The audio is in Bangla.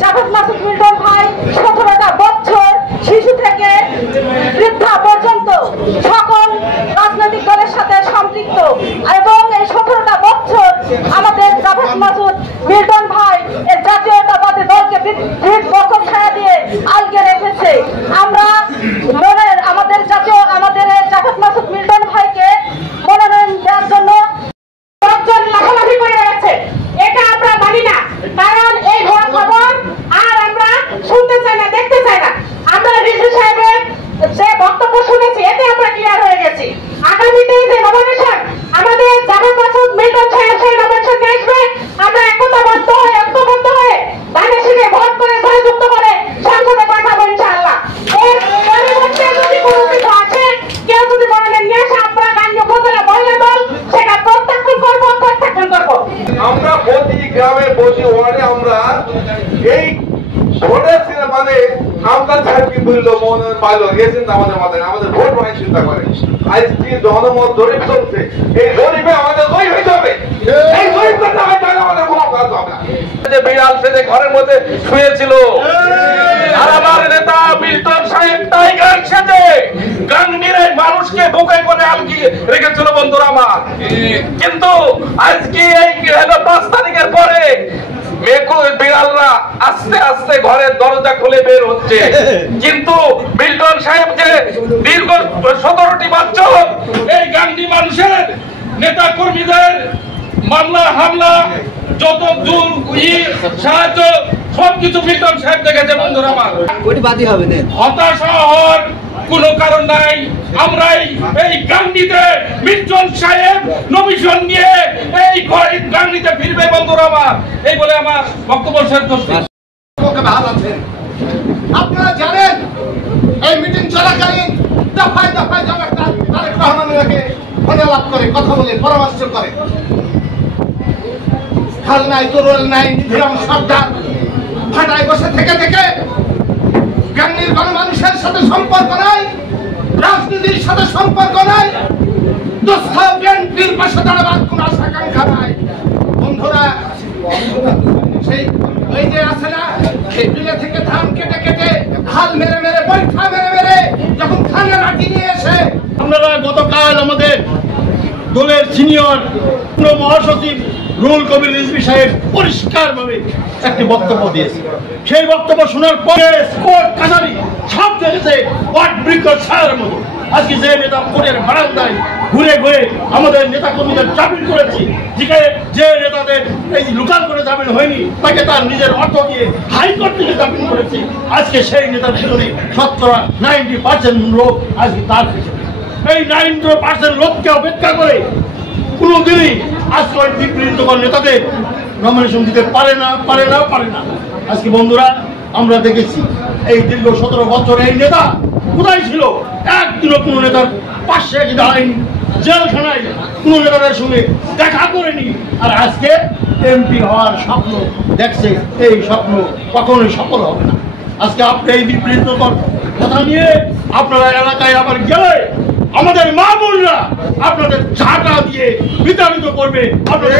জাভেদ মাসুদ মিল্টন ভাই 17টা বছর শিশু থেকে বৃদ্ধা পর্যন্ত সকল রাজনৈতিক দলের সাথে সম্পৃক্ত এবং এই 17টা বছর আমাদের জাভেদ মাসুদ মিল্টন ভাই এর জাতীয়তাবাদী দলকে বছর ছায়া দিয়ে আলগে রেখেছে। আমরা আমাদের জাভেদ মাসুদ মিল্টন ভাইকে মনোনয়ন দেওয়ার জন্য লোকজন লাফালাফি করে রয়েছে। এটা আমরা মানি না, কারণ এই ভুয়া খবর আর আমরা শুনতে চাই না, দেখতে চাই না। আমরা রিজভী সাহেবের যে বক্তব্য শুনেছি এতে আমরা ক্লিয়ার হয়ে গেছি। আগামীতে যে নমিনেশন আমাদের জাভেদ মাসুদ মিল্টন সাহেব সেই নমিনেশন নিয়ে আসবে, আমরা ঐক্যবদ্ধ হয়ে ধানের শীষে ভোট করে জয়যুক্ত করে সংসদে পাঠাবো ইনশাআল্লাহ। এর পরিবর্তে যদি কোনো কিছু আছে, কেউ যদি মনোনয়ন নিয়ে আসে, আমরা গাঙ্গী উপজেলা মহিলা দল সেটা প্রত্যাখ্যান করবো। আমরা প্রতি গ্রামে প্রতি ওয়ার্ডে আমরা এই ভোটের সিনেমানে আমরা কি বললো মনোনয়ন পাইলো গেছেন আমাদের মাথায়, আমাদের ভোট ভাই চিন্তা করে আজকে জনমত জরিপ চলছে, এই জরিপে আমাদের জয় হইতে হবে। এই জরিপ করতে হবে, তাহলে আমাদের কোনো কাজ হবে না। যে বিড়াল সেজে ঘরের মধ্যে শুয়েছিল আর আমার নেতা মিল্টন সাহেব টাইগার সেজে গাঙ্গীর মানুষকে বুকে করে আলগি রেখেছিল বন্ধুরা আমার। কিন্তু আজকে এই 5 তারিখের পরে বিড়ালরা আস্তে আস্তে ঘরের দরজা খুলে বের হচ্ছে। কিন্তু মিল্টন সাহেব যে দীর্ঘ 17টি বছর এই গান্ধী মানুষের নেতা কর্মীদের মামলা হামলা যত দূর সাহায্য সবকিছু মিল্টন সাহেব দেখেছে বন্ধুরা আমার। হতাশ হওয়ার কোনো কারণ নাই। আমরা এই গান্ধীতে মিল্টন সাহেব নমিশন নিয়ে এই গান্ধীতে ফিরবে বন্ধুরা আমার। এই বলে আমার বক্তব্য শেষ করছি। আপনারা জানেন এই মিটিং চলাকালীন দফায় দফায় তারেক রহমানকে ফোনে আলাপ করে, কথা বলে, পরামর্শ করে। হাল নাই, তরুণ নাই, নিধিরাম সর্দার ফাটায় বসে থেকে গাঙ্গীর গণমানুষের সাথে সম্পর্ক নাই, রাজনীতির সাথে সম্পর্ক নাই, বিএনপির পাশে দাঁড়াবার কোন আশা আকাঙ্ক্ষা নাই। বন্ধুরা, সেই ওই যে আছে না, সেই বিলে থেকে ধান কেটে হাল মেরে বৈঠা মেরে যখন ধানের আটি নিয়ে এসে আপনারা গতকাল আমাদের দলের সিনিয়র মহাসচিব রুহুল কবির রিজভী সাহেব পরিষ্কারভাবে একটি বক্তব্য দিয়েছে। সেই বক্তব্য শোনার পরে কোর্ট কাছারি সব জায়গাতে ওয়াট বৃক্ষ ছায়ার মতো আজকে যে নেতা কোর্টের বারান্দায় ঘুরে আমাদের নেতা কর্মীদের জামিন করেছি, যে নেতাদের এই লোকাল করে জামিন হয়নি তাকে তার নিজের অর্থ দিয়ে হাইকোর্ট থেকে জামিন করেছি। আজকে সেই নেতার পিছনে 90% লোক আজকে তার পিছনে। এই 90% লোককে অপেক্ষা করে কোনদিনই আজকে ওই বিবৃতকর নেতাদের নমিনেশন দিতে পারে না। আজকে বন্ধুরা, আমরা দেখেছি এই দীর্ঘ 17 বছর এই নেতা কোথায় ছিল? একদিনও কোনো নেতার পাশে দাঁড়ায়নি, জেলখানায় কোনো নেতাদের সঙ্গে দেখা করেনি। আর আজকে এমপি হওয়ার স্বপ্ন দেখছে, এই স্বপ্ন কখনোই সফল হবে না। আজকে আপনি এই বিবৃতকর কথা নিয়ে আপনারা এলাকায় আবার গেলে আমাদের মা বোনরা আপনাদের ঝাঁটা দিয়ে বিতাড়িত করবে। আপনাদের